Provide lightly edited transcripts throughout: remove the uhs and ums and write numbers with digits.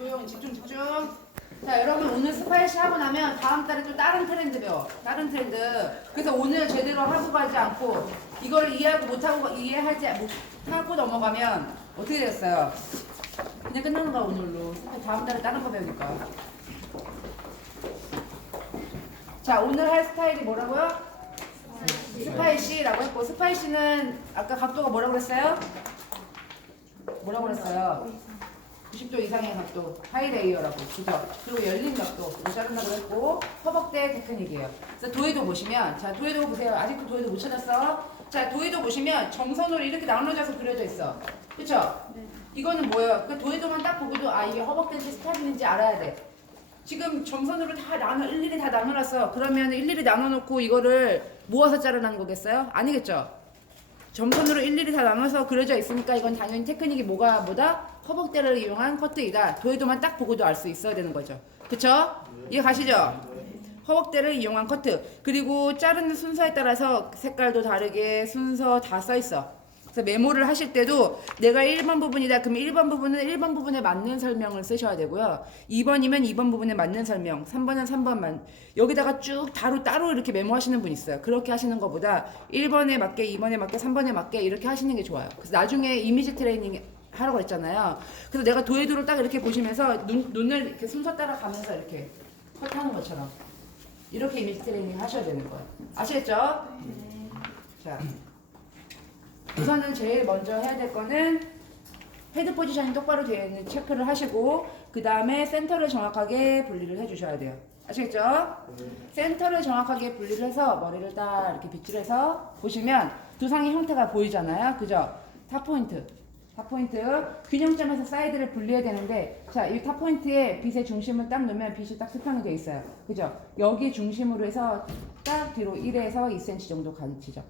조용, 집중, 집중. 자, 여러분 오늘 스파이시 하고 나면 다음 달에 또 다른 트렌드 배워. 다른 트렌드. 그래서 오늘 제대로 하고 가지 않고 이걸 이해하고 못하고 이해하지 못하고 넘어가면 어떻게 됐어요? 그냥 끝나는 거야 오늘로. 다음 달에 다른 거 배우니까. 자, 오늘 할 스타일이 뭐라고요? 스파이시라고 했고, 스파이시는 아까 각도가 뭐라고 그랬어요? 뭐라고 그랬어요? 90도 이상의 각도, 하이 레이어라고, 그죠? 그리고 열린 각도, 못 자른다고 했고, 허벅대 테크닉이에요. 그래서 도에도 보시면, 자, 도에도 보세요. 아직도 도에도 못 찾았어? 자, 도에도 보시면 정선으로 이렇게 나눠져서 그려져 있어. 그쵸? 네. 이거는 뭐예요? 그 도에도만 딱 보고도, 아, 이게 허벅대인지 스타일인지 알아야 돼. 지금 점선으로 다 일일이 다 나눠놨어. 그러면 일일이 나눠놓고 이거를 모아서 자르는 거겠어요? 아니겠죠? 점선으로 일일이 다 나눠서 그려져 있으니까 이건 당연히 테크닉이 뭐다? 허벅대를 이용한 커트이다. 도에도만 딱 보고도 알 수 있어야 되는 거죠. 그쵸? 이해 가시죠? 허벅대를 이용한 커트. 그리고 자르는 순서에 따라서 색깔도 다르게 순서 다 써있어. 그래서 메모를 하실 때도 내가 1번 부분이다. 그럼 1번 부분은 1번 부분에 맞는 설명을 쓰셔야 되고요. 2번이면 2번 부분에 맞는 설명, 3번은 3번만. 여기다가 쭉 따로 이렇게 메모하시는 분 있어요. 그렇게 하시는 것보다 1번에 맞게, 2번에 맞게, 3번에 맞게 이렇게 하시는 게 좋아요. 그래서 나중에 이미지 트레이닝 하라고 했잖아요. 그래서 내가 도에도를 딱 이렇게 보시면서 눈을 이렇게 순서 따라가면서 이렇게 컷하는 것처럼 이렇게 이미지 트레이닝 하셔야 되는 거예요. 아시겠죠? 네. 자. 우선은 제일 먼저 해야 될 거는 헤드 포지션이 똑바로 되어 있는 체크를 하시고 그 다음에 센터를 정확하게 분리를 해주셔야 돼요. 아시겠죠? 센터를 정확하게 분리를 해서 머리를 딱 이렇게 빗질 해서 보시면 두상의 형태가 보이잖아요. 그죠? 탑포인트. 균형점에서 사이드를 분리해야 되는데 자, 이 탑포인트에 빗의 중심을 딱 놓으면 빗이 딱 수평이 되어 있어요. 그죠? 여기 중심으로 해서 딱 뒤로 1에서 2cm 정도 가르치죠.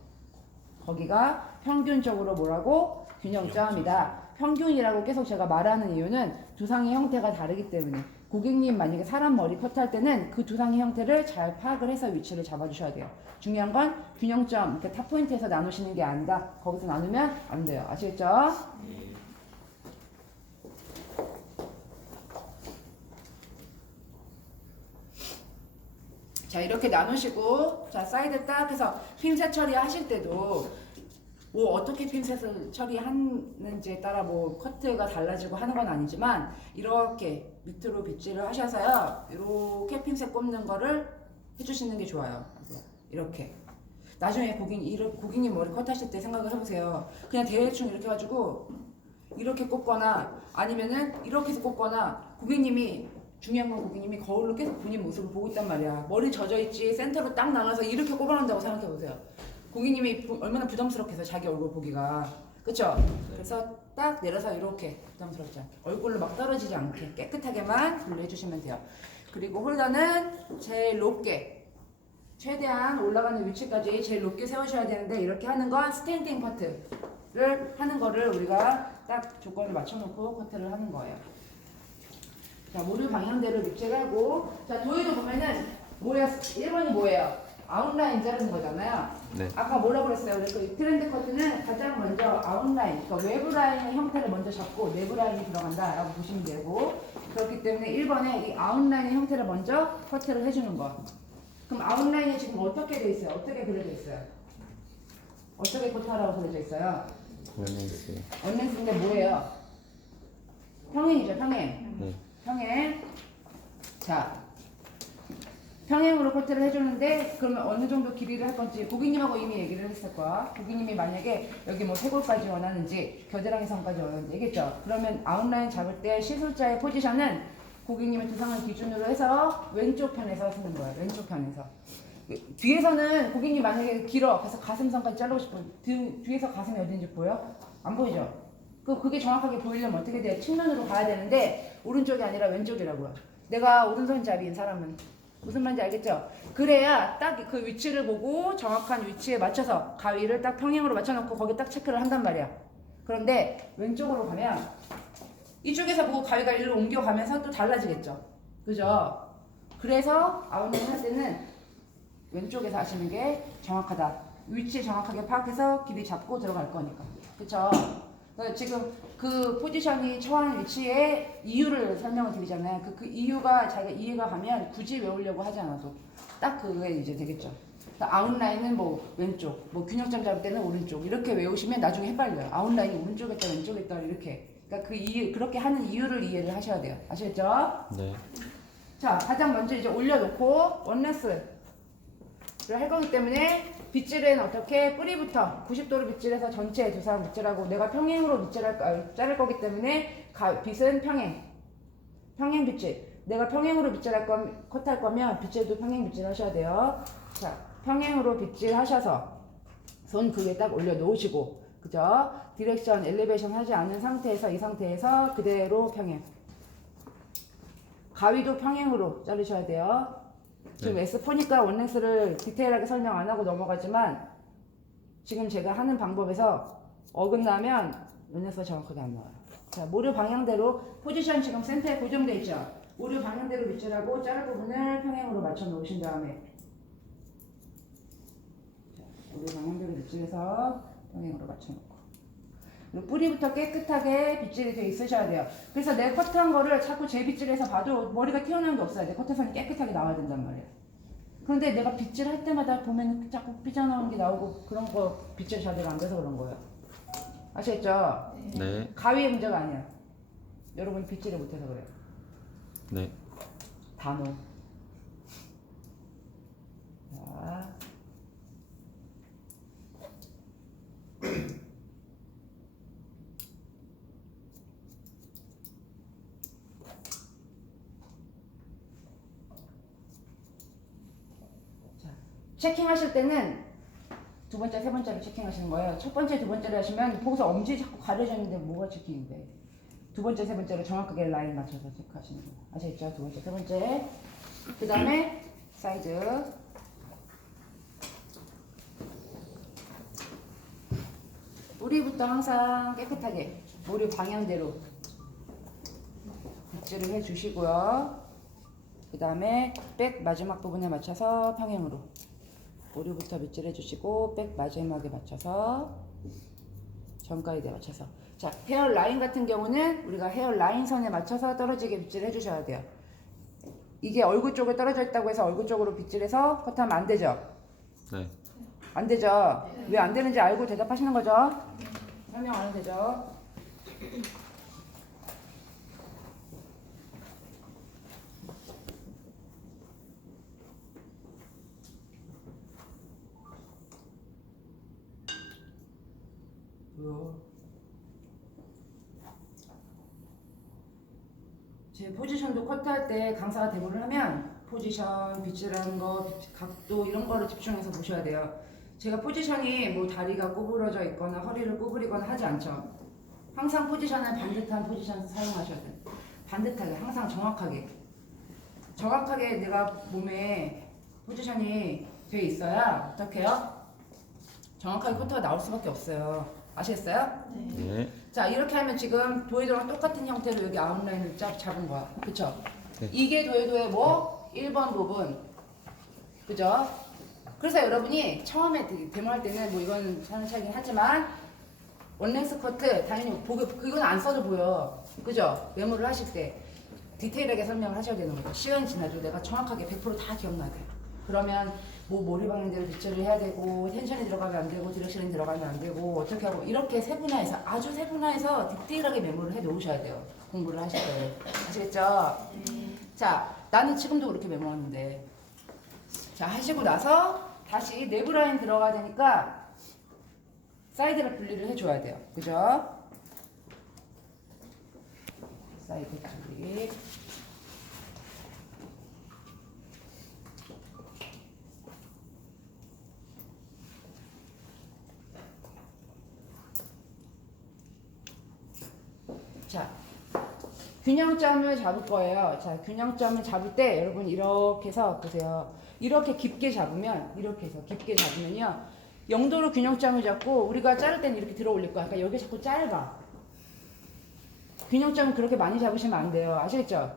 거기가 평균적으로 뭐라고? 균형점이다. 평균이라고 계속 제가 말하는 이유는 두상의 형태가 다르기 때문에 고객님 만약에 사람 머리 컷할 때는 그 두상의 형태를 잘 파악을 해서 위치를 잡아주셔야 돼요. 중요한 건 균형점, 이렇게 탑포인트에서 나누시는 게 아니다. 거기서 나누면 안 돼요. 아시겠죠? 자, 이렇게 나누시고 자, 사이드 딱 해서 핀셋 처리하실 때도 뭐 어떻게 핀셋을 처리하는지에 따라 뭐 커트가 달라지고 하는 건 아니지만 이렇게 밑으로 빗질을 하셔서요. 이렇게 핀셋 꼽는 거를 해주시는 게 좋아요. 이렇게. 나중에 고객님 머리 컷하실 때 생각을 해보세요. 그냥 대충 이렇게 해가지고 이렇게 꼽거나 아니면은 이렇게 해서 꼽거나 고객님이 중요한 건 고객님이 거울로 계속 본인 모습을 보고 있단 말이야. 머리 젖어있지 센터로 딱 나눠서 이렇게 꼽아놓는다고 생각해보세요. 고객님이 얼마나 부담스럽겠어요. 자기 얼굴 보기가. 그쵸? 그래서 딱 내려서 이렇게 부담스럽지 않게 얼굴로 막 떨어지지 않게 깨끗하게만 분리해주시면 돼요. 그리고 홀더는 제일 높게 최대한 올라가는 위치까지 제일 높게 세우셔야 되는데 이렇게 하는 건 스탠딩 커트를 하는 거를 우리가 딱 조건을 맞춰놓고 커트를 하는 거예요. 자, 모두 방향대로 믹제하고 자, 도에도 보면은 뭐야? 1번이 뭐예요? 아웃라인 자르는 거잖아요. 네. 아까 뭐라고 그랬어요? 그 트렌드 커트는 가장 먼저 아웃라인, 그러니까 외부 라인의 형태를 먼저 잡고 내부 라인이 들어간다라고 보시면 되고 그렇기 때문에 1번에 이 아웃라인의 형태를 먼저 커트를 해주는 거. 그럼 아웃라인이 지금 어떻게 돼 있어요? 어떻게 그려져 있어요? 어떻게 커트하라고 그려져 있어요? 원레이스. 원랭스인데 뭐예요? 평행이죠, 평행. 네. 평행. 자, 평행으로 커트를 해주는데 그러면 어느 정도 길이를 할 건지 고객님하고 이미 얘기를 했을 거야. 고객님이 만약에 여기 뭐 쇄골까지 원하는지 겨드랑이 선까지 원하는지 얘기했죠. 그러면 아웃라인 잡을 때 시술자의 포지션은 고객님의 두상을 기준으로 해서 왼쪽 편에서 쓰는 거예요. 왼쪽 편에서. 뒤에서는 고객님 만약에 길어. 그래서 가슴선까지 자르고 싶어요. 뒤에서 가슴이 어딘지 보여? 안 보이죠? 그게 정확하게 보이려면 어떻게 돼요? 측면으로 가야 되는데 오른쪽이 아니라 왼쪽이라고요. 내가 오른손잡이인 사람은 무슨 말인지 알겠죠? 그래야 딱 그 위치를 보고 정확한 위치에 맞춰서 가위를 딱 평행으로 맞춰놓고 거기 딱 체크를 한단 말이야. 그런데 왼쪽으로 가면 이쪽에서 보고 가위가 일로 옮겨가면서 또 달라지겠죠. 그죠? 그래서 아웃라인 할 때는 왼쪽에서 하시는 게 정확하다. 위치 정확하게 파악해서 길이 잡고 들어갈 거니까. 그쵸? 그러니까 지금 그 포지션이 처한 위치의 이유를 설명을 드리잖아요. 그 이유가 자기가 이해가 가면 굳이 외우려고 하지 않아도 딱 그게 이제 되겠죠. 그러니까 아웃라인은 뭐 왼쪽, 뭐 균형점 잡을 때는 오른쪽 이렇게 외우시면 나중에 헷갈려요. 아웃라인이 오른쪽에 있다 왼쪽에 있다 이렇게. 그러니까 그 이유 그렇게 하는 이유를 이해를 하셔야 돼요. 아시겠죠? 네. 자, 가장 먼저 이제 올려놓고 원레스를 할 거기 때문에 빗질은 어떻게 뿌리부터 90도로 빗질해서 전체 두상 빗질하고 내가 평행으로 자를 거기 때문에 빗은 평행 빗질. 내가 평행으로 빗질할 컷할 거면 빗질도 평행 빗질 하셔야 돼요. 자, 평행으로 빗질 하셔서 손 그게 딱 올려놓으시고, 그죠? 디렉션, 엘리베이션 하지 않은 상태에서 이 상태에서 그대로 평행. 가위도 평행으로 자르셔야 돼요. 지금 네. S4니까 원렉스를 디테일하게 설명 안 하고 넘어가지만 지금 제가 하는 방법에서 어긋나면 원렉스가 정확하게 안 나와요. 자, 모류 방향대로 포지션 지금 센터에 고정돼 있죠. 모류 방향대로 빗질하고 자를 부분을 평행으로 맞춰 놓으신 다음에 자, 모류 방향대로 빗질해서 평행으로 맞춰 놓고 뿌리부터 깨끗하게 빗질이 되어 있으셔야 돼요. 그래서 내 커트한 거를 자꾸 재빗질해서 봐도 머리가 튀어나온 게 없어요. 내 커트선이 깨끗하게 나와야 된단 말이에요. 그런데 내가 빗질할 때마다 보면 자꾸 삐져나온 게 나오고 그런 거 빗질 자대로 안 돼서 그런 거예요. 아시겠죠? 네. 가위의 문제가 아니야. 여러분 빗질을 못해서 그래요. 네. 단호. 자. 체킹하실 때는 두 번째, 세 번째를 체킹하시는 거예요. 첫 번째, 두 번째를 하시면 거기서 엄지 자꾸 가려져 있는데 뭐가 체킹인데. 두 번째, 세 번째를 정확하게 라인 맞춰서 체크하시는 거예요. 아시겠죠? 두 번째, 세 번째. 그 다음에 사이드. 뿌리부터 항상 깨끗하게 모류 방향대로 빗질을 해주시고요. 그 다음에 백 마지막 부분에 맞춰서 평행으로 모류부터 빗질 해주시고 백 마지막에 맞춰서 전가이드에 맞춰서. 자, 헤어라인 같은 경우는 우리가 헤어라인 선에 맞춰서 떨어지게 빗질 해주셔야 돼요. 이게 얼굴 쪽에 떨어져 있다고 해서 얼굴 쪽으로 빗질해서 컷하면 안 되죠? 네. 안 되죠? 왜 안 되는지 알고 대답하시는 거죠? 설명 안 해도 되죠? 제 포지션도 커트할 때 강사가 대부를 하면 포지션, 빗질하는 거, 각도 이런 거를 집중해서 보셔야 돼요. 제가 포지션이 뭐 다리가 구부러져 있거나 허리를 구부리거나 하지 않죠. 항상 포지션은 반듯한 포지션 사용하셔야 돼요. 반듯하게, 항상 정확하게. 정확하게 내가 몸에 포지션이 돼 있어야 어떻게 해요? 정확하게 커트가 나올 수밖에 없어요. 아시겠어요? 네. 자, 이렇게 하면 지금 도에도랑 똑같은 형태로 여기 아웃라인을 잡은 거야. 그쵸? 네. 이게 도에도의 뭐? 1번 부분. 그죠? 그래서 여러분이 처음에 데모할 때는 뭐 이건 사는 차이긴 하지만 원렉스 커트 당연히 그건 안 써도 보여. 그죠? 메모를 하실 때 디테일하게 설명을 하셔야 되는 거죠. 시간이 지나도 내가 정확하게 100%다 기억나야 돼요. 그러면 뭐 머리 방향대로 빗질을 해야 되고 텐션이 들어가면 안 되고 디렉션이 들어가면 안 되고 어떻게 하고 이렇게 세분화해서 아주 세분화해서 디테일하게 메모를 해 놓으셔야 돼요. 공부를 하실 때. 아시겠죠? 자, 나는 지금도 그렇게 메모하는데 자, 하시고 나서 다시 내부 라인 들어가야 되니까 사이드를 분리를 해줘야 돼요. 그죠? 사이드 분리. 자, 균형점을 잡을 거예요. 자, 균형점을 잡을 때 여러분 이렇게 해서 보세요. 이렇게 깊게 잡으면 이렇게 해서 깊게 잡으면요. 0도로 균형점을 잡고 우리가 자를 때는 이렇게 들어 올릴 거야. 그러니까 여기 자꾸 짧아. 균형점을 그렇게 많이 잡으시면 안 돼요. 아시겠죠?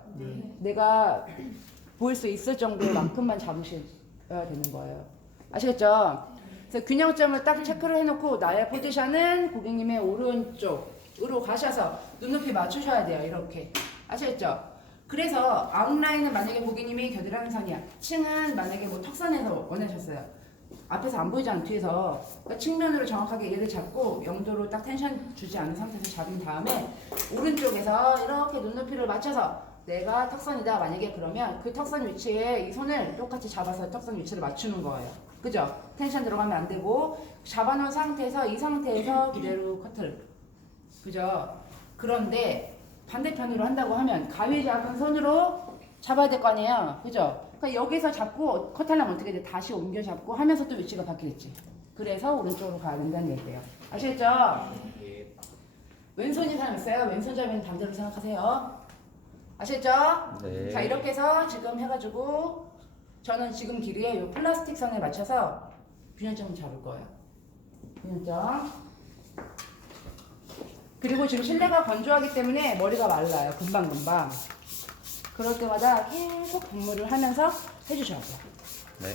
내가 보일 수 있을 정도만큼만 잡으셔야 되는 거예요. 아시겠죠? 그래서 균형점을 딱 체크를 해놓고 나의 포지션은 고객님의 오른쪽 으로 가셔서 눈높이 맞추셔야 돼요. 이렇게. 아시겠죠? 그래서 아웃라인은 만약에 고객님이 겨드랑이 선이야. 층은 만약에 뭐 턱선에서 원하셨어요. 앞에서 안 보이잖아. 뒤에서. 그러니까 측면으로 정확하게 얘를 잡고 영도로 딱 텐션 주지 않은 상태에서 잡은 다음에 오른쪽에서 이렇게 눈높이를 맞춰서 내가 턱선이다. 만약에 그러면 그 턱선 위치에 이 손을 똑같이 잡아서 턱선 위치를 맞추는 거예요. 그죠? 텐션 들어가면 안 되고 잡아놓은 상태에서 이 상태에서 그대로 커트를. 그죠? 그런데 반대편으로 한다고 하면 가위 잡은 손으로 잡아야 될 거 아니에요. 그죠? 그러니까 여기서 잡고 컷하려면 어떻게 돼? 다시 옮겨 잡고 하면서 또 위치가 바뀌겠지. 그래서 오른쪽으로 가야 된다는 얘기예요. 아시겠죠? 왼손인 사람 있어요? 왼손잡이는 반대로 생각하세요. 아시겠죠? 네. 자, 이렇게 해서 지금 해가지고 저는 지금 길이에 이 플라스틱 선에 맞춰서 균형점을 잡을 거예요. 균형점. 그리고 지금 실내가 건조하기 때문에 머리가 말라요. 금방금방. 그럴 때마다 계속 분무를 하면서 해주셔야 돼요. 네.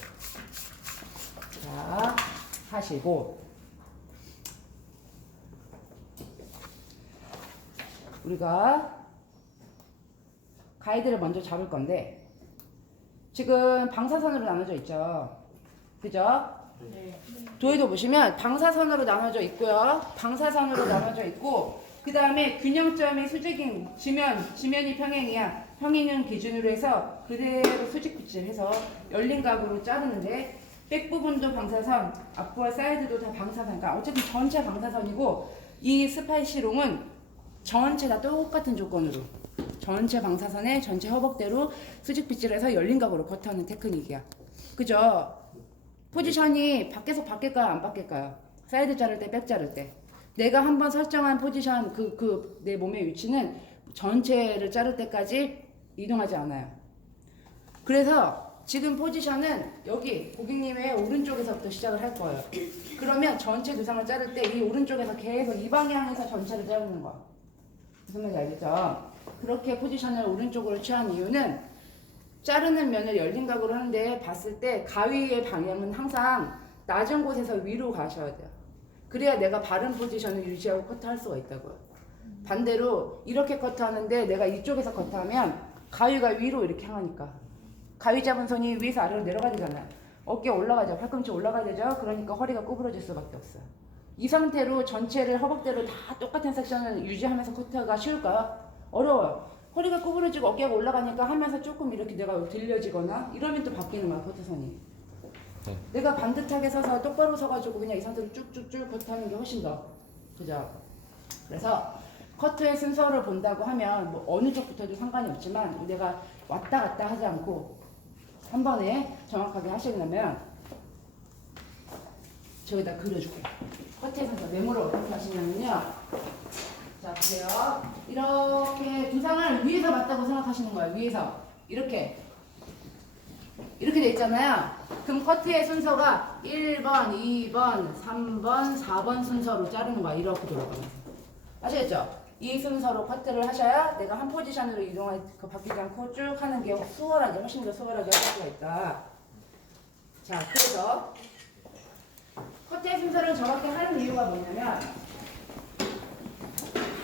자, 하시고 우리가 가이드를 먼저 잡을 건데 지금 방사선으로 나눠져 있죠. 그죠? 네. 도에도 보시면 방사선으로 나눠져 있고요. 방사선으로 나눠져 있고 그 다음에 균형점이 수직인 지면이 평행이야. 평행은 기준으로 해서 그대로 수직 빗질해서 열린 각으로 자르는데 백 부분도 방사선, 앞과 사이드도 다 방사선. 그러니까 어쨌든 전체 방사선이고 이 스파이시롱은 전체 다 똑같은 조건으로 전체 방사선에 전체 허벅대로 수직 빗질해서 열린 각으로 커트하는 테크닉이야. 그죠? 포지션이 밖에서 바뀔까요? 안 바뀔까요? 사이드 자를 때, 백 자를 때. 내가 한번 설정한 포지션, 내 몸의 위치는 전체를 자를 때까지 이동하지 않아요. 그래서 지금 포지션은 여기 고객님의 오른쪽에서부터 시작을 할 거예요. 그러면 전체 두상을 자를 때 이 오른쪽에서 계속 이 방향에서 전체를 자르는 거야. 무슨 말인지 알겠죠? 그렇게 포지션을 오른쪽으로 취한 이유는 자르는 면을 열린 각으로 하는데 봤을 때 가위의 방향은 항상 낮은 곳에서 위로 가셔야 돼요. 그래야 내가 바른 포지션을 유지하고 커트할 수가 있다고요. 반대로 이렇게 커트하는데 내가 이쪽에서 커트하면 가위가 위로 이렇게 향하니까 가위 잡은 손이 위에서 아래로 내려가야 되잖아요. 어깨 올라가죠. 팔꿈치 올라가야 되죠. 그러니까 허리가 구부러질 수밖에 없어요. 이 상태로 전체를 허벅대로 다 똑같은 섹션을 유지하면서 커트가 쉬울까요? 어려워요. 허리가 구부러지고 어깨가 올라가니까 하면서 조금 이렇게 내가 들려지거나 이러면 또 바뀌는 거야, 커트선이. 네. 내가 반듯하게 서서 똑바로 서가지고 그냥 이 상태로 쭉쭉쭉 커트하는 게 훨씬 더. 그죠? 그래서 커트의 순서를 본다고 하면 뭐 어느 쪽부터도 상관이 없지만 내가 왔다 갔다 하지 않고 한 번에 정확하게 하시려면 저기다 그려줄게요. 커트의 순서 메모를 어떻게 하시냐면요. 자, 보세요. 이렇게 두상을 위에서 맞다고 생각하시는 거예요. 위에서. 이렇게 돼 있잖아요. 그럼 커트의 순서가 1번, 2번, 3번, 4번 순서로 자르는 거야. 이렇게 돌아가면서. 아시겠죠? 이 순서로 커트를 하셔야 내가 한 포지션으로 바뀌지 않고 쭉 하는 게 수월하게, 훨씬 더 수월하게 할 수가 있다. 자, 그래서 커트의 순서를 정확히 하는 이유가 뭐냐면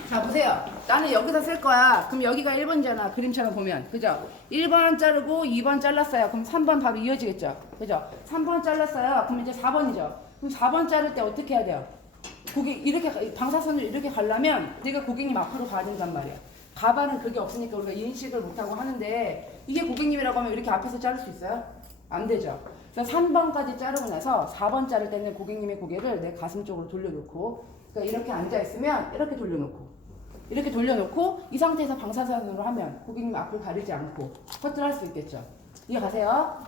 자, 보세요. 나는 여기서 쓸 거야. 그럼 여기가 1번이잖아. 그림처럼 보면. 그죠? 1번 자르고 2번 잘랐어요. 그럼 3번 바로 이어지겠죠? 그죠? 3번 잘랐어요. 그럼 이제 4번이죠. 그럼 4번 자를 때 어떻게 해야 돼요? 이렇게, 방사선을 이렇게 가려면 내가 고객님 앞으로 가야 된단 말이야. 가발은 그게 없으니까 우리가 인식을 못하고 하는데 이게 고객님이라고 하면 이렇게 앞에서 자를 수 있어요? 안 되죠. 그래서 3번까지 자르고 나서 4번 자를 때는 고객님의 고개를 내 가슴 쪽으로 돌려놓고 그러니까 이렇게 앉아있으면 이렇게 돌려놓고 이 상태에서 방사선으로 하면 고객님 앞을 가리지 않고 커트를 할 수 있겠죠. 이해 가세요?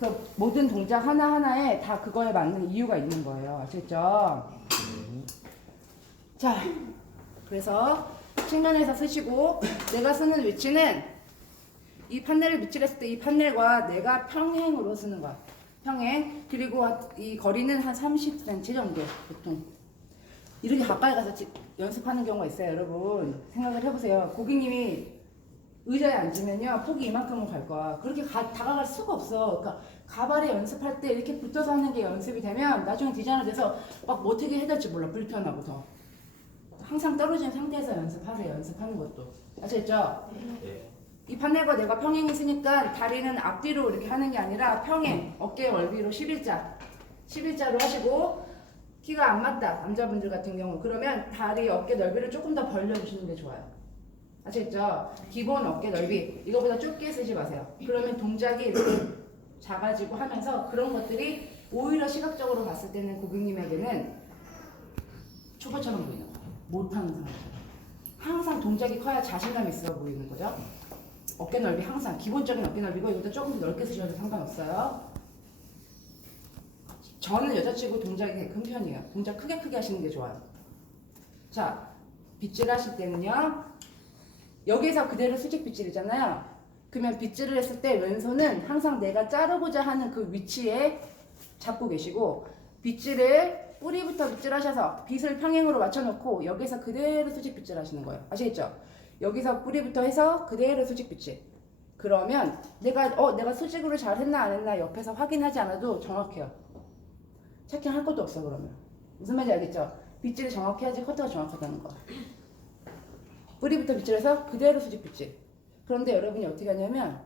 그 모든 동작 하나하나에 다 그거에 맞는 이유가 있는 거예요. 아시겠죠? 자, 그래서 측면에서 쓰시고 내가 쓰는 위치는 이 판넬을 밑칠했을 때 이 판넬과 내가 평행으로 쓰는 거야. 평행. 그리고 이 거리는 한 30cm 정도 보통. 이렇게 가까이 가서 연습하는 경우가 있어요, 여러분. 생각을 해보세요. 고객님이 의자에 앉으면요 폭이 이만큼은 갈 거야. 그렇게 다가갈 수가 없어. 그러니까 가발에 연습할 때 이렇게 붙어서 하는 게 연습이 되면 나중에 디자이너 돼서 막 뭐 어떻게 해야 될지 몰라. 불편하고 더. 항상 떨어진 상태에서 연습하세요. 연습하는 것도. 아시겠죠? 네. 이 판넬과 내가 평행 있으니까 다리는 앞뒤로 이렇게 하는 게 아니라 평행, 어깨 넓이로 11자로 하시고 키가 안 맞다. 남자분들 같은 경우. 그러면 다리 어깨 넓이를 조금 더 벌려주시는 게 좋아요. 아시겠죠? 기본 어깨 넓이. 이거보다 좁게 쓰지 마세요. 그러면 동작이 이렇게 작아지고 하면서 그런 것들이 오히려 시각적으로 봤을 때는 고객님에게는 초보처럼 보이는 거예요. 못하는 사람처럼. 항상 동작이 커야 자신감 있어 보이는 거죠. 어깨 넓이 항상 기본적인 어깨 넓이고 이것도 조금 더 넓게 쓰셔도 상관없어요. 저는 여자치고 동작이 되게 큰 편이에요. 동작 크게 하시는 게 좋아요. 자, 빗질 하실 때는요. 여기서 그대로 수직 빗질이잖아요. 그러면 빗질을 했을 때 왼손은 항상 내가 자르고자 하는 그 위치에 잡고 계시고 빗질을 뿌리부터 빗질하셔서 빗을 평행으로 맞춰놓고 여기서 그대로 수직 빗질 하시는 거예요. 아시겠죠? 여기서 뿌리부터 해서 그대로 수직 빗질. 그러면 내가 수직으로 잘 했나 안 했나 옆에서 확인하지 않아도 정확해요. 체킹할 것도 없어 그러면. 무슨 말인지 알겠죠? 빗질이 정확해야지 커트가 정확하다는 거. 뿌리부터 빗질해서 그대로 수직 빗질. 그런데 여러분이 어떻게 하냐면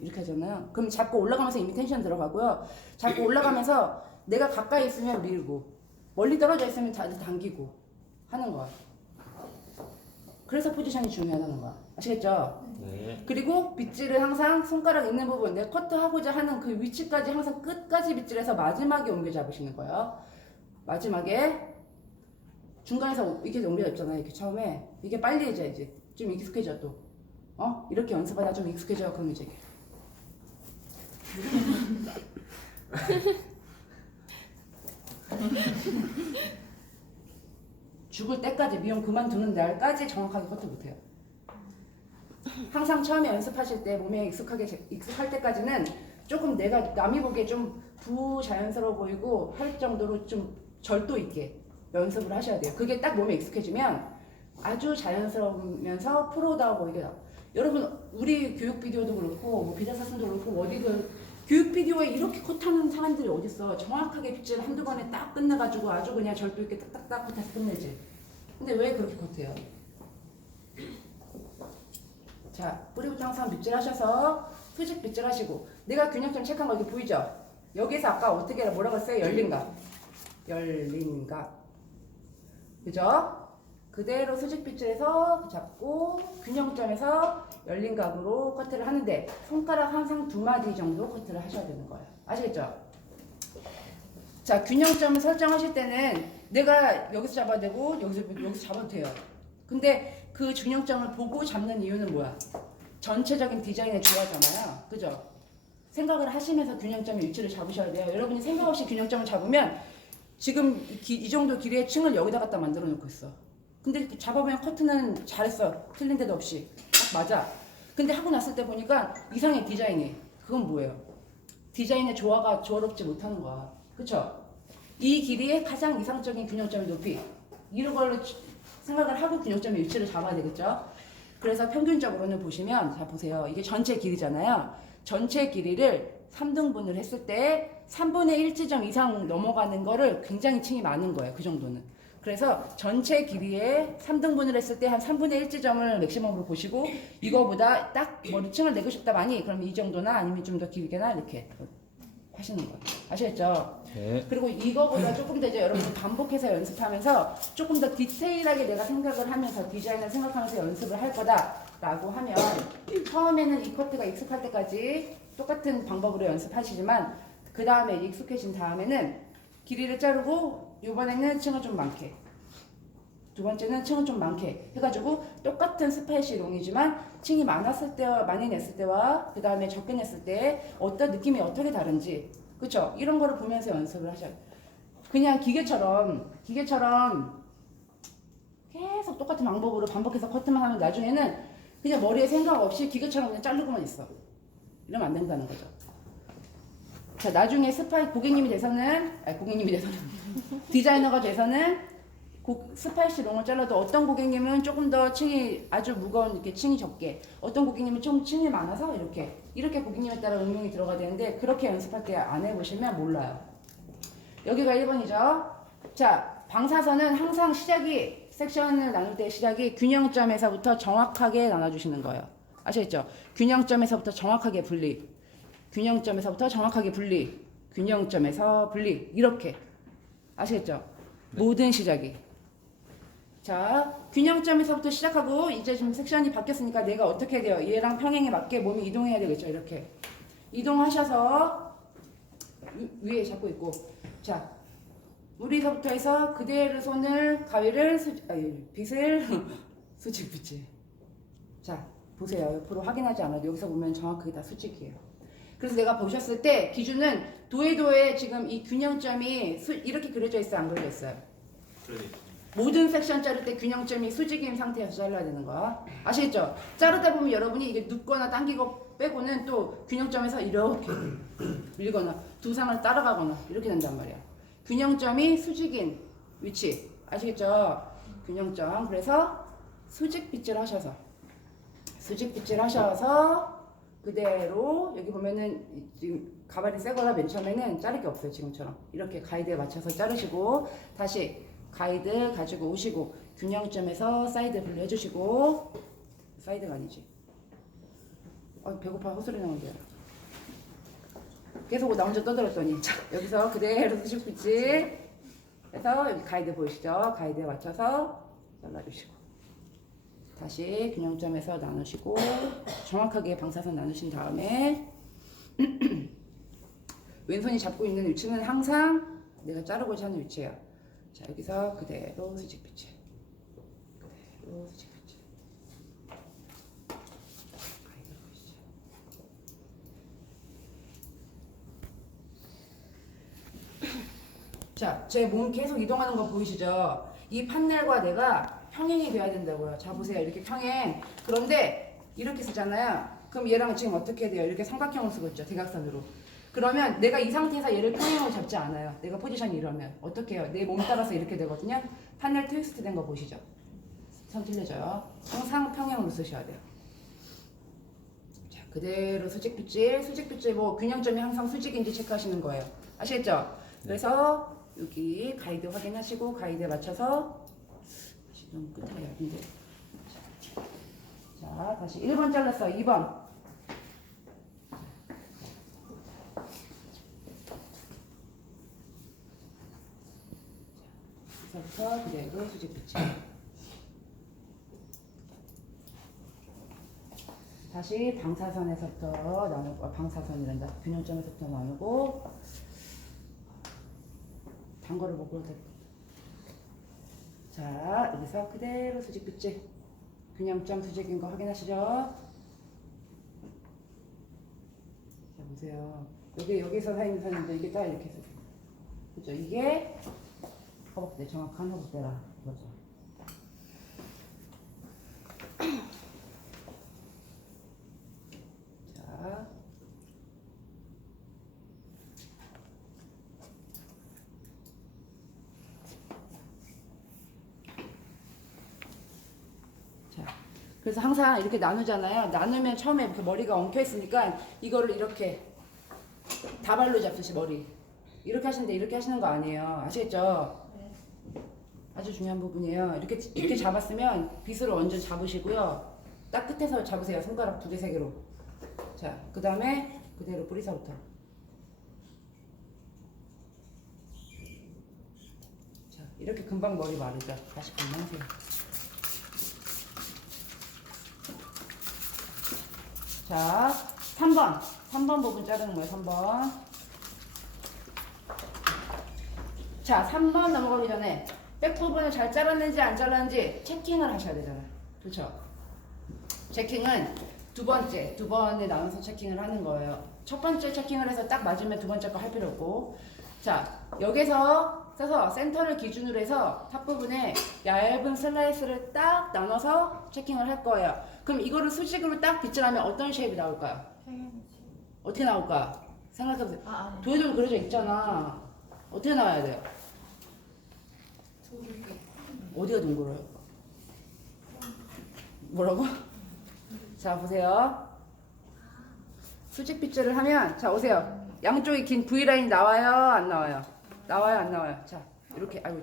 이렇게 하잖아요. 그럼 잡고 올라가면서 이미 텐션 들어가고요. 잡고 올라가면서 내가 가까이 있으면 밀고 멀리 떨어져 있으면 당기고 하는 거야. 그래서 포지션이 중요하다는 거야. 아시겠죠? 네. 그리고 빗질은 항상 손가락 있는 부분 내가 커트하고자 하는 그 위치까지 항상 끝까지 빗질해서 마지막에 옮겨 잡으시는 거예요. 마지막에 중간에서 이렇게 옮겨 잡잖아요. 이렇게 처음에 이게 빨리 해줘야지. 좀 익숙해져 또. 이렇게 연습하다 좀 익숙해져. 그럼 이제 죽을 때까지 미용 그만두는 날까지 정확하게 커트 못해요. 항상 처음에 연습하실 때 몸에 익숙할 때까지는 조금 내가 남이 보기에 좀 부자연스러워 보이고 할 정도로 좀 절도 있게 연습을 하셔야 돼요. 그게 딱 몸에 익숙해지면 아주 자연스러우면서 프로다워 보이게 나와요. 여러분 우리 교육 비디오도 그렇고 뭐 비자사순도 그렇고 어디든 교육 비디오에 이렇게 컷하는 사람들이 어딨어. 정확하게 빗질 한두 번에 딱 끝내가지고 아주 그냥 절도 있게 딱딱딱 컷해서 끝내지. 근데 왜 그렇게 컷해요? 자, 뿌리부터 항상 빗질 하셔서 수직 빗질 하시고 내가 균형점 체크한 거 이렇게 보이죠? 여기서 아까 어떻게 뭐라고 했어요? 열린각 그죠? 그대로 수직 빗질해서 잡고 균형점에서 열린 각으로 커트를 하는데 손가락 항상 2마디 정도 커트를 하셔야 되는 거예요. 아시겠죠? 자, 균형점을 설정하실 때는 내가 여기서 잡아도 되고 여기서 잡아도 돼요. 근데 그 균형점을 보고 잡는 이유는 뭐야? 전체적인 디자인의 조화잖아요. 그죠? 생각을 하시면서 균형점의 위치를 잡으셔야 돼요. 여러분이 생각 없이 균형점을 잡으면 지금 이 정도 길이의 층을 여기다 갖다 만들어 놓고 있어. 근데 잡아보면 커트는 잘했어. 틀린 데도 없이. 딱 맞아. 근데 하고 났을 때 보니까 이상해 디자인이. 그건 뭐예요? 디자인의 조화가 조화롭지 못하는 거야. 그쵸? 이 길이의 가장 이상적인 균형점의 높이. 이런 걸로 생각을 하고 균형점의 위치를 잡아야 되겠죠? 그래서 평균적으로는 보시면 자 보세요. 이게 전체 길이잖아요. 전체 길이를 3등분을 했을 때 3분의 1지점 이상 넘어가는 거를 굉장히 층이 많은 거예요. 그 정도는. 그래서 전체 길이에 3등분을 했을 때 한 3분의 1지점을 맥시멈으로 보시고 이거보다 딱 머리층을 내고 싶다 많이 그러면 이 정도나 아니면 좀 더 길게나 이렇게 하시는 거예요. 아시겠죠? 네. 그리고 이거보다 조금 더 이제 여러분이 반복해서 연습하면서 조금 더 디테일하게 내가 생각을 하면서 디자인을 생각하면서 연습을 할 거다라고 하면 처음에는 이 커트가 익숙할 때까지 똑같은 방법으로 연습하시지만 그 다음에 익숙해진 다음에는 길이를 자르고 이번에는 층을 좀 많게 두 번째는 층을 좀 많게 해가지고 똑같은 스파이시 롱이지만 층이 많았을 때와 많이 냈을 때와 그 다음에 적게 냈을 때 어떤 느낌이 어떻게 다른지 그쵸? 이런 거를 보면서 연습을 하셔요. 그냥 기계처럼 계속 똑같은 방법으로 반복해서 커트만 하면 나중에는 그냥 머리에 생각 없이 기계처럼 그냥 자르고만 있어. 이러면 안 된다는 거죠. 자, 나중에 고객님이 돼서는 디자이너가 돼서는 스파이시 롱을 잘라도 어떤 고객님은 조금 더 층이 아주 무거운 이렇게 층이 적게, 어떤 고객님은 좀 층이 많아서 이렇게 고객님에 따라 응용이 들어가야 되는데 그렇게 연습할 때 안 해보시면 몰라요. 여기가 1번이죠. 자, 방사선은 항상 시작이 섹션을 나눌 때 시작이 균형점에서부터 정확하게 나눠주시는 거예요. 아시겠죠? 균형점에서부터 정확하게 분리, 균형점에서부터 정확하게 분리, 균형점에서 분리 이렇게 아시겠죠? 네. 모든 시작이. 자, 균형점에서부터 시작하고 이제 지금 섹션이 바뀌었으니까 내가 어떻게 해야 돼요? 얘랑 평행에 맞게 몸이 이동해야 되겠죠? 이렇게 이동하셔서 위에 잡고 있고, 자, 우리서부터 해서 그대로 손을 가위를 빗을 수직 빗질. 자, 보세요. 옆으로 확인하지 않아도 여기서 보면 정확하게 다 수직이에요. 그래서 내가 보셨을 때 기준은 도에도에 지금 이 균형점이 이렇게 그려져 있어요? 안 그려져 있어요? 모든 섹션 자를 때 균형점이 수직인 상태에서 잘라야 되는 거야. 아시겠죠? 자르다 보면 여러분이 이게 눕거나 당기고 빼고는 또 균형점에서 이렇게 밀거나 두 상을 따라가거나 이렇게 된단 말이야. 균형점이 수직인 위치. 아시겠죠? 균형점. 그래서 수직 빗질 하셔서 그대로 여기 보면은 지금 가발이 새거나 맨 처음에는 자를 게 없어요. 지금처럼 이렇게 가이드에 맞춰서 자르시고 다시 가이드 가지고 오시고 균형점에서 사이드 분리 해주시고, 사이드가 아니지. 배고파 헛소리 나는데 계속 나 혼자 떠들었더니. 자, 여기서 그대로 수직 빗질 해서 여기 가이드 보이시죠? 가이드에 맞춰서 잘라주시고 다시 균형점에서 나누시고 정확하게 방사선 나누신 다음에 왼손이 잡고 있는 위치는 항상 내가 자르고자 하는 위치예요. 자, 여기서 그대로 수직 빗질, 그대로 수직 빗질. 자, 제 몸 계속 이동하는 거 보이시죠? 이 판넬과 내가 평행이 돼야 된다고요. 자, 보세요. 이렇게 평행. 그런데 이렇게 쓰잖아요. 그럼 얘랑 지금 어떻게 돼요? 이렇게 삼각형을 쓰고 있죠. 대각선으로. 그러면 내가 이 상태에서 얘를 평행으로 잡지 않아요. 내가 포지션이 이러면 어떻게 해요? 내 몸 따라서 이렇게 되거든요. 판넬 트위스트 된 거 보시죠? 손 틀려져요. 항상 평행으로 쓰셔야 돼요. 자, 그대로 수직 빗질 뭐 균형점이 항상 수직인지 체크하시는 거예요. 아시겠죠? 그래서 여기 가이드 확인하시고 가이드에 맞춰서 너무 끝에 얇은데. 자, 다시 1번 잘랐어. 2번. 여기서부터 그대로 수직 빗질. 다시 방사선에서부터 나누고, 방사선이란다. 균형점에서부터 나누고, 단거를 못 걸어도. 자, 여기서 그대로 수직 빗질. 균형점 수직인 거 확인하시죠? 자, 보세요. 여기서 사인선인데 이게 딱 이렇게 쓰세요. 그죠? 이게 허벅대, 정확한 허벅대라. 이거죠. 자. 그래서 항상 이렇게 나누잖아요. 나누면 처음에 이렇게 머리가 엉켜 있으니까 이거를 이렇게 다발로 잡듯이 머리 이렇게 하시는데 이렇게 하시는 거 아니에요. 아시겠죠? 아주 중요한 부분이에요. 이렇게 잡았으면 빗으로 완전 잡으시고요. 딱 끝에서 잡으세요. 손가락 2개, 3개로. 자, 그 다음에 그대로 뿌리서부터. 자, 이렇게 금방 머리 마르죠. 다시 보면세요. 자, 3번 부분 자르는 거예요. 3번. 자, 3번 넘어가기 전에 백 부분을 잘 잘랐는지 안 잘랐는지 체킹을 하셔야 되잖아요. 그렇죠? 체킹은 두 번에 나눠서 체킹을 하는 거예요. 첫 번째 체킹을 해서 딱 맞으면 두 번째 거 할 필요 없고. 자, 여기서 써서 센터를 기준으로 해서 탑 부분에 얇은 슬라이스를 딱 나눠서 체킹을 할 거예요. 그럼 이거를 수직으로 딱 빗질하면 어떤 쉐입이 나올까요? 어떻게 나올까? 생각해보세요. 도에도 그려져 있잖아. 어떻게 나와야 돼요? 어디가 둥글어요? 뭐라고? 자 보세요. 수직 빗질을 하면 자 오세요. 양쪽이 긴 V라인이 나와요 안 나와요? 나와요 안 나와요? 자 이렇게 아이고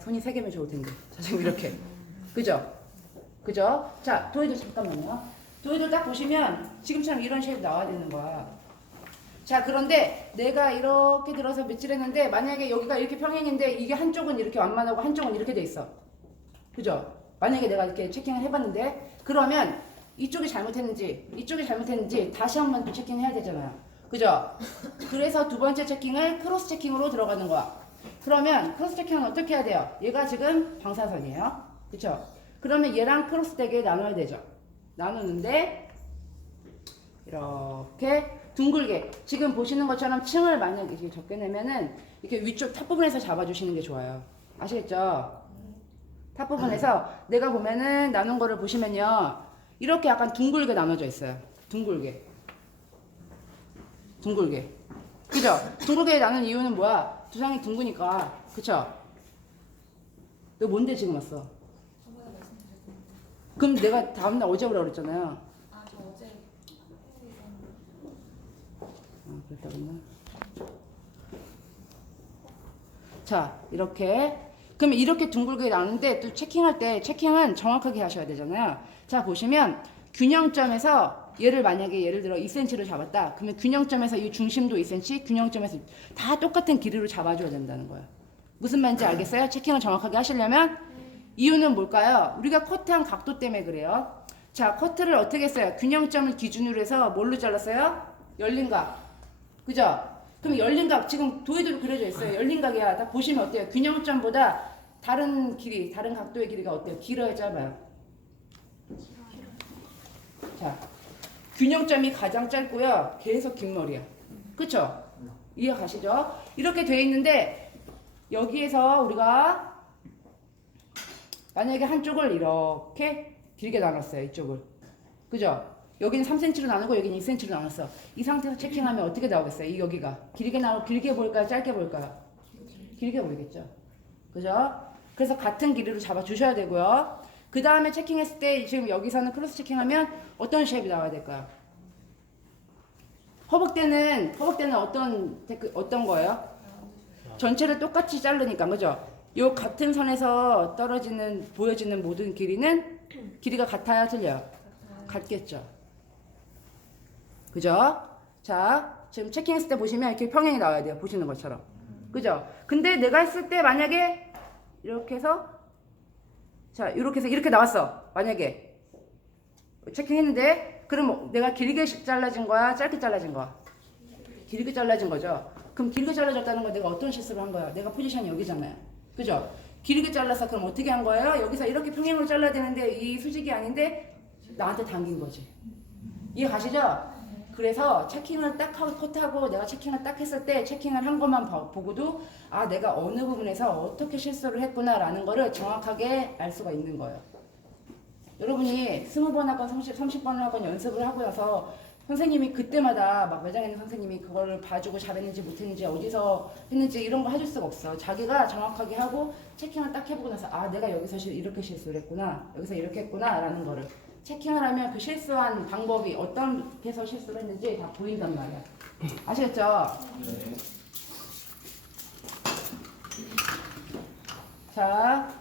손이 세 개면 좋을 텐데 자 지금 이렇게 그죠? 그죠? 자 도희도 잠깐만요. 도희도 딱 보시면 지금처럼 이런 쉐입 나와야 되는 거야. 자 그런데 내가 이렇게 들어서 밑질했는데 만약에 여기가 이렇게 평행인데 이게 한쪽은 이렇게 완만하고 한쪽은 이렇게 돼 있어. 그죠? 만약에 내가 이렇게 체킹을 해봤는데 그러면 이쪽이 잘못했는지 이쪽이 잘못했는지 다시 한번 또 체킹해야 되잖아요. 그죠? 그래서 두 번째 체킹을 크로스 체킹으로 들어가는 거야. 그러면 크로스 체킹은 어떻게 해야 돼요? 얘가 지금 방사선이에요. 그쵸? 그러면 얘랑 크로스 되게 나눠야 되죠. 나누는데 이렇게 둥글게 지금 보시는 것처럼 층을 만약에 이렇게 적게 내면은 이렇게 위쪽 탑 부분에서 잡아주시는 게 좋아요. 아시겠죠? 탑 부분에서 내가 보면은 나눈 거를 보시면요. 이렇게 약간 둥글게 나눠져 있어요. 둥글게. 둥글게. 그죠? 둥글게 나눈 이유는 뭐야? 두 장이 둥그니까. 그쵸? 너 뭔데 지금 왔어? 저번에 말씀드렸던. 그럼 내가 다음날 어제 오라고 그랬잖아요. 아, 저 어제 회의에 있었는데. 아, 그랬다구나. 자, 이렇게. 그러면 이렇게 둥글게 나누는데 또 체킹할 때 체킹은 정확하게 하셔야 되잖아요. 자, 보시면 균형점에서 얘를 만약에 예를 들어 2cm로 잡았다. 그러면 균형점에서 이 중심도 2cm, 균형점에서 다 똑같은 길이로 잡아줘야 된다는 거예요. 무슨 말인지 알겠어요? 체킹을 정확하게 하시려면 이유는 뭘까요? 우리가 커트한 각도 때문에 그래요. 자, 커트를 어떻게 했어요? 균형점을 기준으로 해서 뭘로 잘랐어요? 열린 각. 그죠? 그럼 열린 각 지금 도에도 그려져 있어요. 열린 각이야. 다 보시면 어때요? 균형점보다 다른 길이, 다른 각도의 길이가 어때요? 길어요, 짧아요? 자, 균형점이 가장 짧고요. 계속 긴 머리야. 그쵸? 이해 가시죠? 이렇게 돼 있는데 여기에서 우리가 만약에 한쪽을 이렇게 길게 나눴어요. 이쪽을. 그죠? 여기는 3cm로 나누고 여기는 2cm로 나눴어. 이 상태에서 체킹하면 어떻게 나오겠어요? 이 여기가. 길게 보일까요? 짧게 보일까요? 길게 보이겠죠? 그죠? 그래서 같은 길이로 잡아주셔야 되고요. 그 다음에 체킹했을 때 지금 여기서는 크로스 체킹하면 어떤 쉐입이 나와야 될까요? 허벅대는 어떤 거예요? 전체를 똑같이 자르니까 그죠? 요 같은 선에서 보여지는 모든 길이는 길이가 같아야 틀려요? 같겠죠? 그죠? 자, 지금 체킹했을 때 보시면 이렇게 평행이 나와야 돼요. 보시는 것처럼. 그죠? 근데 내가 했을 때 만약에 이렇게 해서 자, 이렇게 해서 이렇게 나왔어. 만약에 체킹했는데 그럼 내가 길게 잘라진 거야? 짧게 잘라진 거야? 길게 잘라진 거죠. 그럼 길게 잘라졌다는 건 내가 어떤 실수를 한 거야? 내가 포지션이 여기잖아요. 그죠? 길게 잘라서 그럼 어떻게 한 거예요? 여기서 이렇게 평행으로 잘라야 되는데 이 수직이 아닌데 나한테 당긴 거지. 이해 가시죠? 그래서 체킹을 딱 하고 컷하고 내가 체킹을 딱 했을 때 체킹을 한 것만 보고도 아 내가 어느 부분에서 어떻게 실수를 했구나라는 거를 정확하게 알 수가 있는 거예요. 여러분이 20번 하건 30번 하건 연습을 하고 나서 선생님이 그때마다 막 매장에 있는 선생님이 그거를 봐주고 잘했는지 못했는지 어디서 했는지 이런 거 해줄 수가 없어. 자기가 정확하게 하고 체킹을 딱 해보고 나서 아 내가 여기서 이렇게 실수를 했구나 여기서 이렇게 했구나 라는 거를 체킹을 하면 그 실수한 방법이 어떤 데서 실수를 했는지 다 보인단 말이야. 아시겠죠? 네. 자,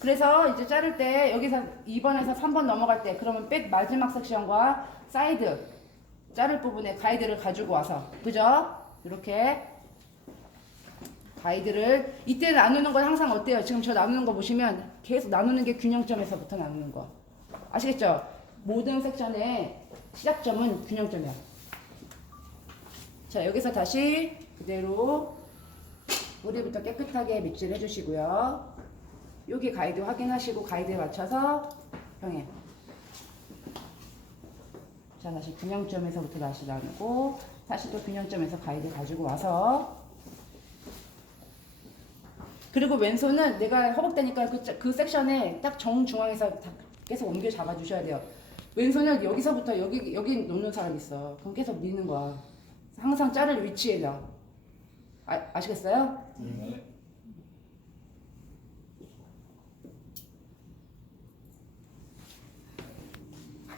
그래서 이제 자를 때 여기서 2번에서 3번 넘어갈 때 그러면 백 마지막 섹션과 사이드 자를 부분에 가이드를 가지고 와서 그죠? 이렇게 가이드를 이때 나누는 건 항상 어때요? 지금 저 나누는 거 보시면 계속 나누는 게 균형점에서부터 나누는 거 아시겠죠? 모든 섹션의 시작점은 균형점이야. 자, 여기서 다시 그대로 머리부터 깨끗하게 밑질 해주시고요. 여기 가이드 확인하시고 가이드에 맞춰서 평행. 자, 다시 균형점에서부터 다시 나누고 다시 또 균형점에서 가이드 가지고 와서 그리고 왼손은 내가 허벅대니까 그 섹션에 딱 정중앙에서 계속 옮겨 잡아주셔야 돼요. 왼손은 여기서부터 여기 놓는 사람 있어. 그럼 계속 미는 거야. 항상 자를 위치에 놔. 아시겠어요? 네.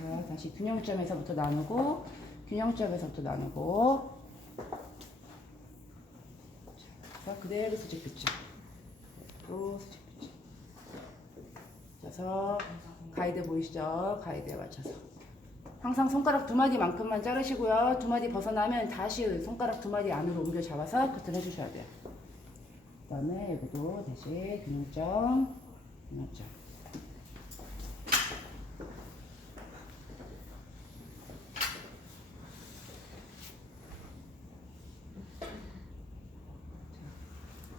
자, 다시 균형점에서부터 나누고 균형점에서부터 나누고 자, 그대로 수직 빗질 또 수직 빗질 그래서 가이드 보이시죠? 가이드에 맞춰서 항상 손가락 두 마디만큼만 자르시고요. 두 마디 벗어나면 다시 손가락 두 마디 안으로 옮겨 잡아서 커트를 해주셔야 돼요. 그 다음에 여기도 다시 균형점 균형점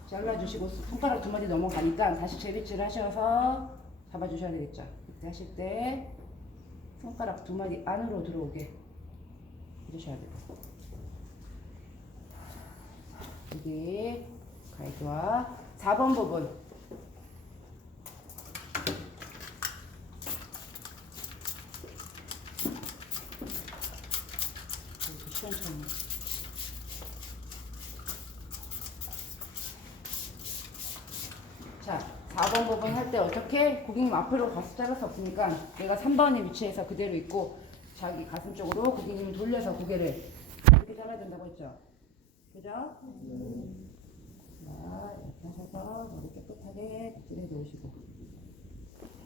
잘라주시고 손가락 두 마디 넘어가니까 다시 재빗질 하셔서 잡아주셔야 되겠죠. 이렇게 하실 때 손가락 두 마디 안으로 들어오게 해주셔야 돼요. 여기 가이드와 4번 부분 이렇게 시원찮네. 자, 4번 부분 할 때 어떻게? 고객님 앞으로 가서 자를 수 없으니까 내가 3번의 위치에서 그대로 있고 자기 가슴 쪽으로 고객님 돌려서 고개를 이렇게 잘라야 된다고 했죠? 그죠? 자, 이렇게 하셔서 머리 깨끗하게 빗질해 놓으시고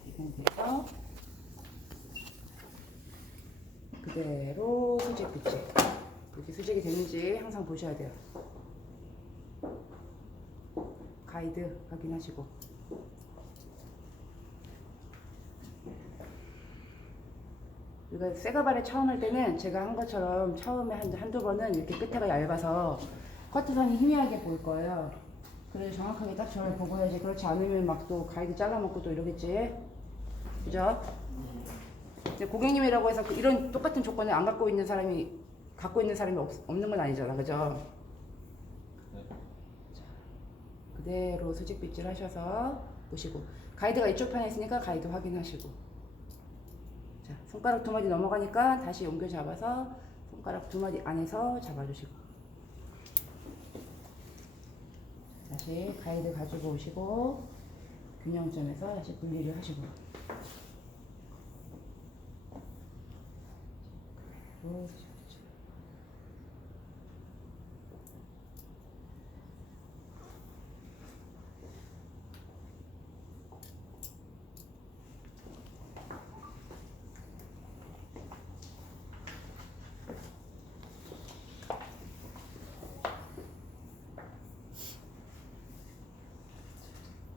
이렇게 돼서 그대로 수직 빗질 이렇게 수직이 되는지 항상 보셔야 돼요. 가이드 확인하시고 우리가 새가발에 처음 할 때는 제가 한 것처럼 처음에 한두 번은 이렇게 끝에가 얇아서 커트선이 희미하게 보일 거예요. 그래서 정확하게 딱 저를 보고 해야지. 그렇지 않으면 막 또 가이드 잘라먹고 또 이러겠지. 그죠? 이제 고객님이라고 해서 이런 똑같은 조건을 안 갖고 있는 사람이 없는 건 아니잖아. 그죠? 그대로 수직 빗질 하셔서 보시고 가이드가 이쪽 편에 있으니까 가이드 확인하시고 자, 손가락 두 마디 넘어가니까 다시 옮겨 잡아서 손가락 두 마디 안에서 잡아주시고 다시 가이드 가지고 오시고 균형점에서 다시 분리를 하시고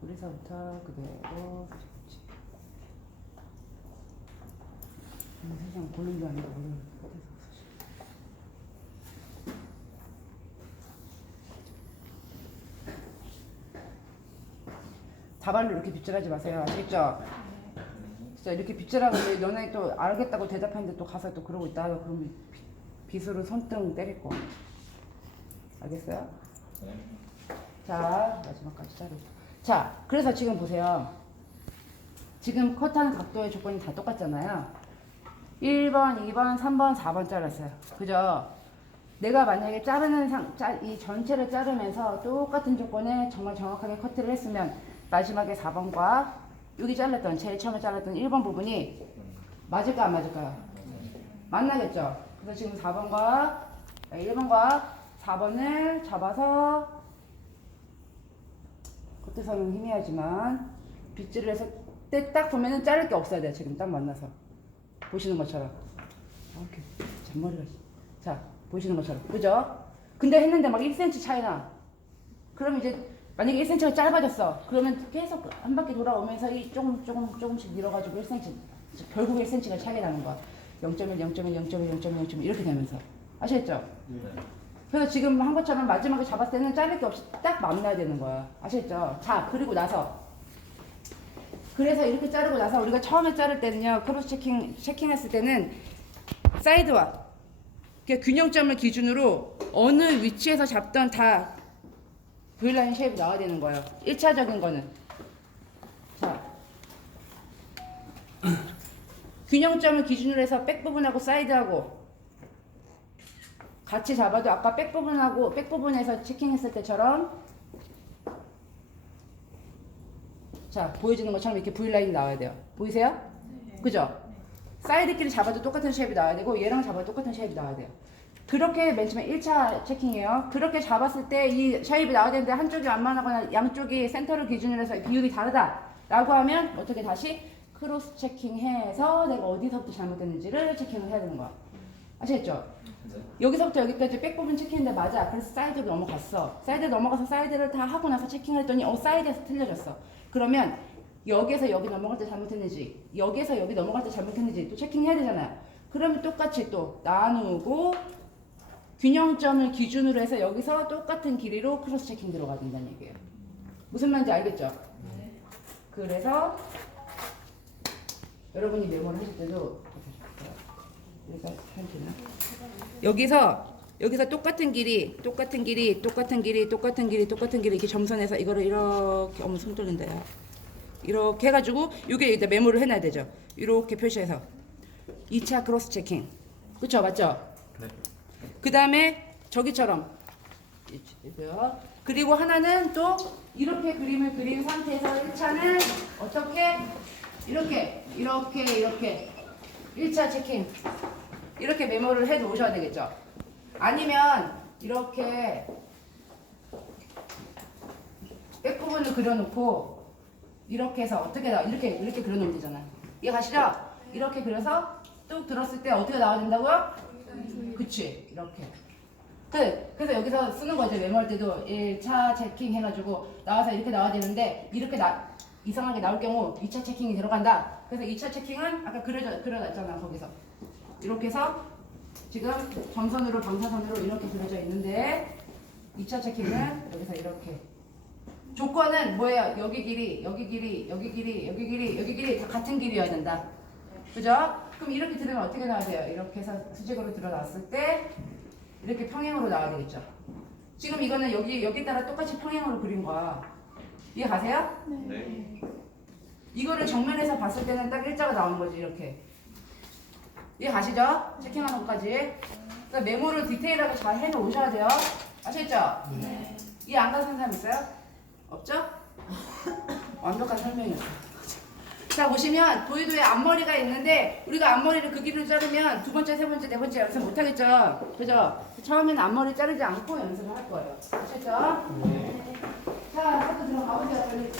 우리서부터 그대로 세상 고른 게 아니라 오늘 다발로 이렇게 빗질하지 마세요. 아시겠죠? 진짜 이렇게 빗질하는데 너네 또 알겠다고 대답하는데 또 가서 또 그러고 있다. 그러면 빗으로 손등 때릴 거. 알겠어요? 자, 마지막까지 자르고. 자, 그래서 지금 보세요. 지금 컷하는 각도의 조건이 다 똑같잖아요. 1번, 2번, 3번, 4번 잘랐어요. 그죠? 내가 만약에 이 전체를 자르면서 똑같은 조건에 정말 정확하게 커트를 했으면 마지막에 4번과 여기 잘랐던, 제일 처음에 잘랐던 1번 부분이 맞을까 안 맞을까요? 만나겠죠? 그래서 지금 1번과 4번을 잡아서 커트선은 희미하지만 빗질을 해서 때 딱 보면은 자를 게 없어야 돼요. 지금 딱 만나서 보시는 것처럼 이렇게 잔머리가 자 보시는 것처럼 그죠? 근데 했는데 막 1cm 차이나 그러면 이제 만약에 1cm가 짧아졌어 그러면 계속 한 바퀴 돌아오면서 이 조금씩 밀어가지고 1cm 결국 1cm가 차이 나는 거야. 0.1, 0.1, 0.1, 0.1, 0.1 이렇게 되면서 아시겠죠? 그래서 지금 한 것처럼 마지막에 잡았을 때는 자를 게 없이 딱 만나야 되는 거야. 아시겠죠? 자, 그리고 나서 그래서 이렇게 자르고 나서 우리가 처음에 자를 때는요. 크로스 체킹 했을 때는 사이드와 균형점을 기준으로 어느 위치에서 잡던 다 V라인 쉐입이 나와야 되는 거예요. 1차적인 거는 자 균형점을 기준으로 해서 백 부분하고 사이드하고 같이 잡아도 아까 백 부분에서 체킹했을 때처럼 자 보여지는 것처럼 이렇게 V라인이 나와야 돼요. 보이세요? 네. 그죠? 사이드끼리 잡아도 똑같은 쉐입이 나와야 되고 얘랑 잡아도 똑같은 쉐입이 나와야 돼요. 그렇게 맨 처음에 1차 체킹이에요. 그렇게 잡았을 때 이 쉐입이 나와야 되는데 한쪽이 완만하거나 양쪽이 센터를 기준으로 해서 비율이 다르다 라고 하면 어떻게 다시 크로스 체킹해서 내가 어디서부터 잘못됐는지를 체킹을 해야 되는 거야. 아시겠죠? 여기서부터 여기까지 백 부분 체킹했는데 맞아. 그래서 사이드로 넘어갔어. 사이드 넘어가서 사이드를 다 하고 나서 체킹을 했더니 사이드에서 틀려졌어. 그러면 여기에서 여기 넘어갈 때 잘못했는지 여기에서 여기 넘어갈 때 잘못했는지 또 체킹해야 되잖아요. 그러면 똑같이 또 나누고 균형점을 기준으로 해서 여기서 똑같은 길이로 크로스 체킹 들어가야 된다는 얘기예요. 무슨 말인지 알겠죠? 그래서 여러분이 메모를 하실 때도 여기서 똑같은 길이 이렇게 점선해서 이거를 이렇게 어머 손 떨린다 야. 이렇게 해가지고 이게 일단 메모를 해놔야 되죠. 이렇게 표시해서 2차 크로스 체킹. 그쵸 맞죠? 네. 그 다음에 저기처럼 그리고 하나는 또 이렇게 그림을 그린 상태에서 1차는 어떻게 이렇게 1차 체킹 이렇게 메모를 해 놓으셔야 되겠죠. 아니면 이렇게 끝부분을 그려놓고 이렇게 해서 어떻게 이렇게 그려놓으면 되잖아. 이해 가시죠? 이렇게 그려서 뚝 들었을 때 어떻게 나와야 된다고요? 그치 이렇게 그래서 여기서 쓰는 거죠. 메모할 때도 1차 체킹 해가지고 나와서 이렇게 나와야 되는데 이렇게 이상하게 나올 경우 2차 체킹이 들어간다. 그래서 2차 체킹은 아까 그려놨잖아. 거기서 이렇게 해서 지금 점선으로 방사선으로 이렇게 그려져 있는데 2차 체킹은 여기서 이렇게 조건은 뭐예요? 여기 길이 다 같은 길이어야 된다. 그죠? 그럼 이렇게 들으면 어떻게 나와야 돼요? 이렇게 해서 수직으로 들어놨을 때 이렇게 평행으로 나와야 되겠죠. 지금 이거는 여기 따라 똑같이 평행으로 그린 거야. 이해 가세요? 네. 이거를 정면에서 봤을 때는 딱 일자가 나오는 거지 이렇게. 이해 가시죠? 체킹하는 것까지. 그러니까 메모를 디테일하게 잘 해놓으셔야 돼요. 아시겠죠? 네. 이해 안 가는 사람 있어요? 없죠? 완벽한 설명이었어요. 자 보시면 도의도에 앞머리가 있는데 우리가 앞머리를 그 길이로 자르면 두 번째, 세 번째, 네 번째 연습 못 하겠죠? 그죠? 처음에는 앞머리 자르지 않고 연습을 할 거예요. 아시겠죠? 자, 학교 들어가 보세요. 빨리.